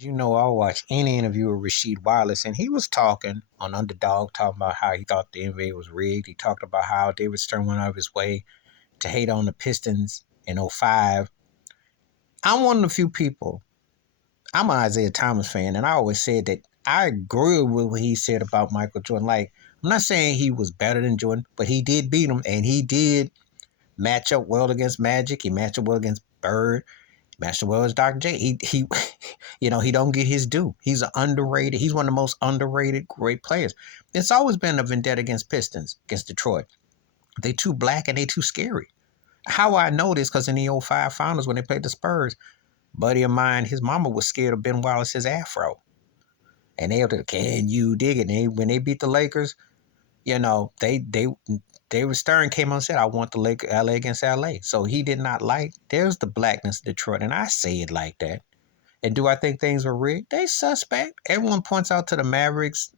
You know, I watched any interview with Rasheed Wallace, and he was talking on Underdog, talking about how he thought the NBA was rigged. He talked about how David Stern went out of his way to hate on the Pistons in '05. I'm one of the few people. I'm an Isaiah Thomas fan, and I always said that I agree with what he said about Michael Jordan. Like, I'm not saying he was better than Jordan, but he did beat him, and he did match up well against Magic. He matched up well against Bird. Matched up well as Dr. J. He don't get his due. He's an underrated. He's one of the most underrated great players. It's always been a vendetta against Pistons, against Detroit. They too black and they too scary. How I know this, because in the '05 finals when they played the Spurs, buddy of mine, his mama was scared of Ben Wallace's afro. And they were, can you dig it? And when they beat the Lakers, David Stern came on and said, I want the LA against LA. So he did not like, there's the blackness of Detroit. And I say it like that. And do I think things were rigged? They suspect. Everyone points out to the Mavericks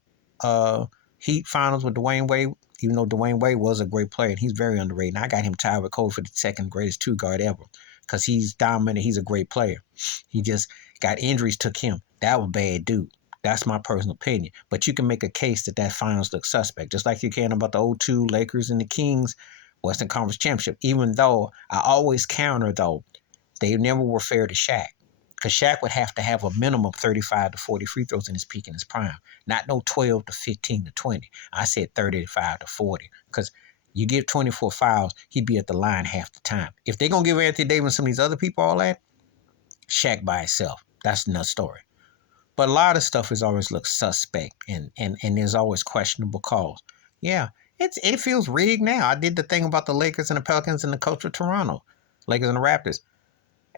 Heat finals with Dwayne Wade, even though Dwayne Wade was a great player and he's very underrated. And I got him tied with Kobe for the second greatest two guard ever because he's dominant. He's a great player. He just got injuries, took him. That was a bad dude. That's my personal opinion. But you can make a case that finals looks suspect, just like you can about the '02 Lakers and the Kings Western Conference Championship. Even though I always counter, though, they never were fair to Shaq. Because Shaq would have to have a minimum of 35 to 40 free throws in his peak in his prime. Not no 12 to 15 to 20. I said 35 to 40. Because you give 24 fouls, he'd be at the line half the time. If they're going to give Anthony Davis and some of these other people all that, Shaq by himself. That's another story. But a lot of stuff has always looked suspect, and there's always questionable calls. Yeah, it feels rigged now. I did the thing about the Lakers and the Pelicans and the coach of Toronto, Lakers and the Raptors.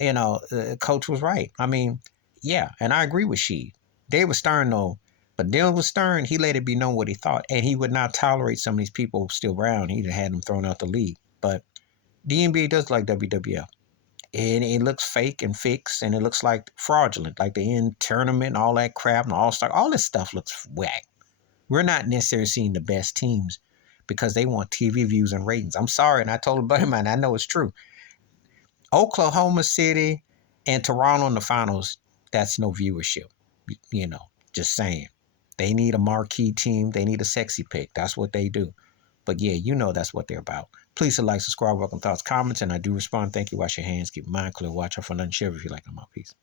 The coach was right. I mean, yeah, and I agree with Sheed. David Stern, though, but dealing with Stern, he let it be known what he thought, and he would not tolerate some of these people still around. He'd have had them thrown out the league. But the NBA does like WWF. And it looks fake and fixed, and it looks like fraudulent, like the end tournament and all that crap and all-star. All this stuff looks whack. We're not necessarily seeing the best teams because they want TV views and ratings. I'm sorry, and I told a buddy of mine, I know it's true. Oklahoma City and Toronto in the finals, that's no viewership. Just saying. They need a marquee team. They need a sexy pick. That's what they do. But yeah, that's what they're about. Please like, subscribe, welcome thoughts, comments, and I do respond. Thank you. Wash your hands. Keep your mind clear. Watch out for nothing. Share if you like them. Peace.